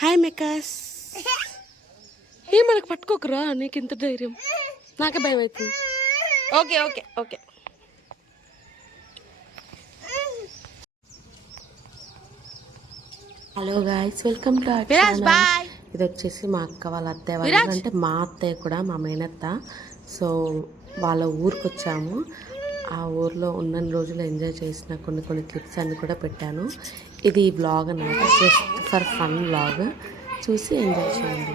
Hi మెకాస్. ఏ మనకు పట్టుకోకరా, నీకు ఇంత ధైర్యం? నాకే భయం అవుతుంది. Okay okay okay. Hello guys, welcome to our channel. ఇది వచ్చేసి మా అక్క వాళ్ళ అత్తయ్య వాళ్ళు, అంటే మా అత్తయ్య కూడా మా మేనత్త. సో వాళ్ళ ఊరికి వచ్చాము. ఆ ఊర్లో ఉన్న రోజులు ఎంజాయ్ చేసిన కొన్ని క్లిప్స్ అన్ని కూడా పెట్టాను. ఇది బ్లాగ్ అన్నమాట, జస్ట్ ఫర్ ఫన్ బ్లాగ్. చూసి ఎంజాయ్ చేయండి.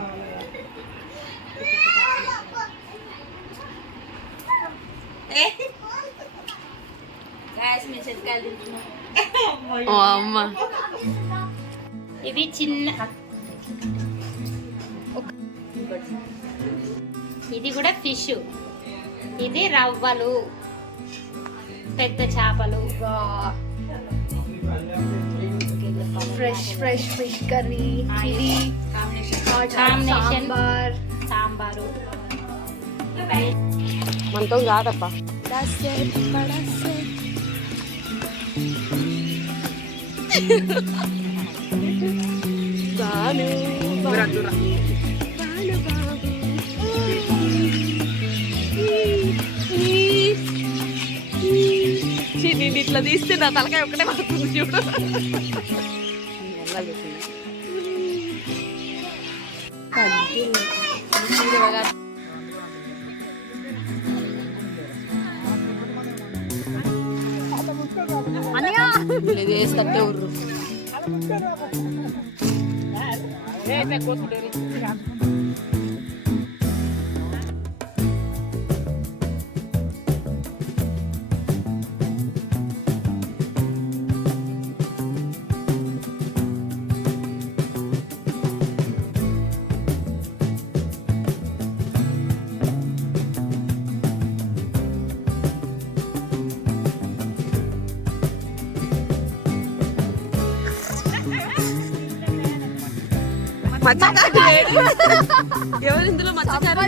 ఇది చిన్న, ఇది కూడా ఫిష్, ఇది రవ్వలు, పెద్ద చేపలు, fresh fish curry, chilli combination, sambar. మనతో కాదప్ప. నేను ఇట్లా తీస్తే నా తలకాయ ఒక్కటే పడుతుంది చూడు. వేస్తే ఊర్రు ఎవరు ఇందులో మచ్చచారు?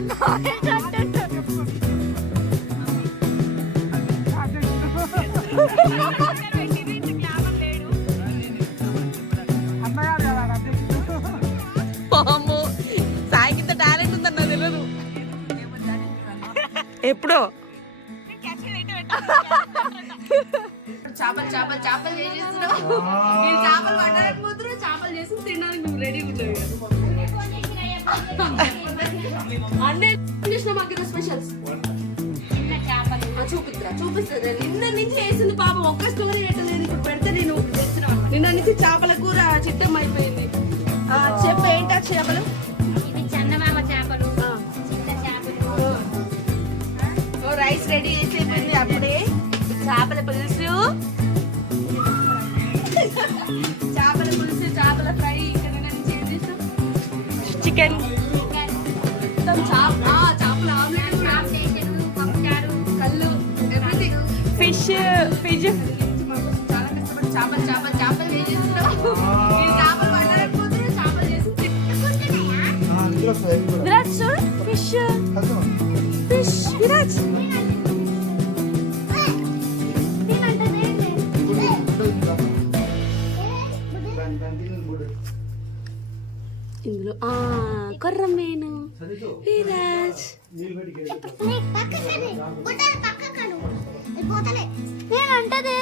సాయికి ఇంత టాలెంట్ ఉందన్న తెలియదు. ఎప్పుడో చేపలు చేసేస్తున్నావు. చేపలు పట్టలేకపోతున్నావు, చేపలు చేసి తినడానికి నువ్వు రెడీ ఉంటావు. అన్నీ చేసిన మాకు స్పెషల్స్ చూపిస్తుంది. నిన్న నుంచి వేసింది పాపం, ఒక్క స్టోరీ పెట్టలేదు. ఇప్పుడు పెడితే నేను నిన్న నుంచి చేపల కూర చిట్టం అయిపోయింది. చెప్ప ఏంటా చేపలు? చందమామ చేపలు, రైస్ రెడీ చేసి అయిపోయింది. అప్పుడే చేపల పులుసు, చేపల ఫ్రై, చికెన్, చేపల ఆమ్లెట్, కళ్ళు, ఎవ్రీథింగ్, ఫిష్. చాలా కష్టపడి చేపలు చేసేస్తున్నాం. చేపలు పడలేకపోతున్నాం, చేపలు చేసి విరాజ్ చూడు. ఫిష్ విరాజ్. ఇందులో కొర్రమేను, విరాజ్. నేనంటదే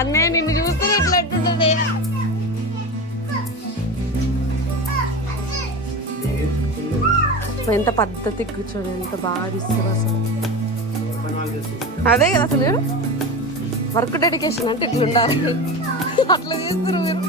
అన్నయ్య నిన్ను చూస్తే ఇట్లంటుంటది. ఎంత పద్ధతి కూర్చొని ఎంత బాగా తీస్తారు అసలు. అదే కదా అసలు వర్క్ డెడికేషన్ అంటే ఇట్లా ఉండాలి. అట్లా చేస్తారు మీరు.